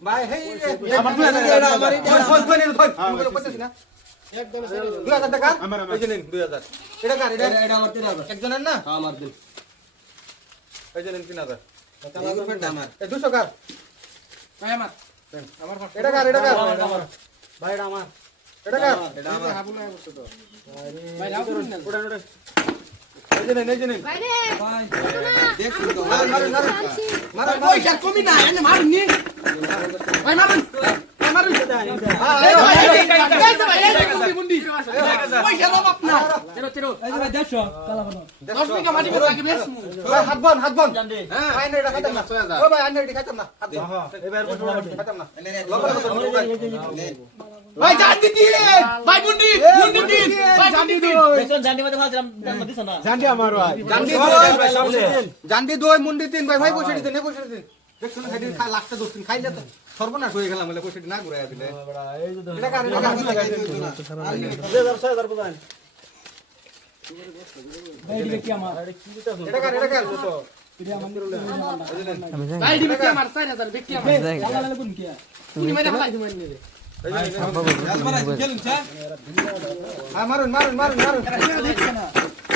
হ্যাঁ, একজনের না? হ্যাঁ, আমার দিন। একজনের কিনা দুশো কার? আমার। এটা কার এটা কার? ভাই এটা আমার। এটা কার? এটা আমার হাবুল না করছ তো। ভাই হাবুল না ওটা ওটা দেখুন তো। মারা মারা মারা পয়সা কমি না এনে মারুন নি। ভাই জানি দিয়ে ভাই মুন্ডি মুন্ডি দিন ভাই জানি দিন জানি মধ্যে ভাজলাম জানি আমার ভাই জানি দই মুন্ডি তিন ভাই ভাই বসে দিন বসে দিন দেখছেন সেদিন খাই লাস্টে দোষদিন খাইলে তো সর্বনাশ হয়ে গেলাম বলে পয়সাটি না ঘুরাইয়া দিলে মারুন মারুন মারুন মারুন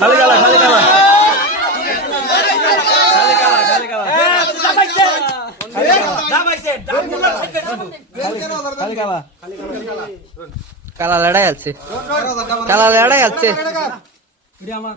খালি গালা খালি গালা খালি গালা খালি গালা কালা লড়াই আছে কালা লড়াই আছে আমার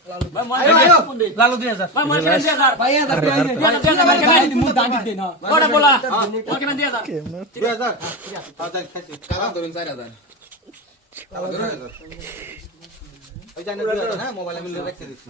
লালু দুই হাজার মোবাইল আমি রাখতে দিচ্ছি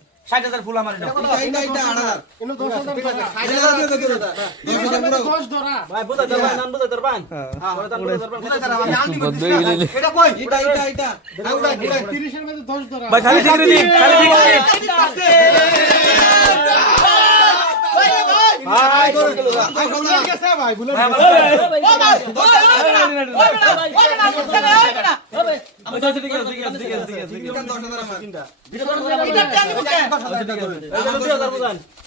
ষাট হাজার ফুল আমার এটা ঠিক আছে দশ ধরা ভাই খালি ঠিক দিন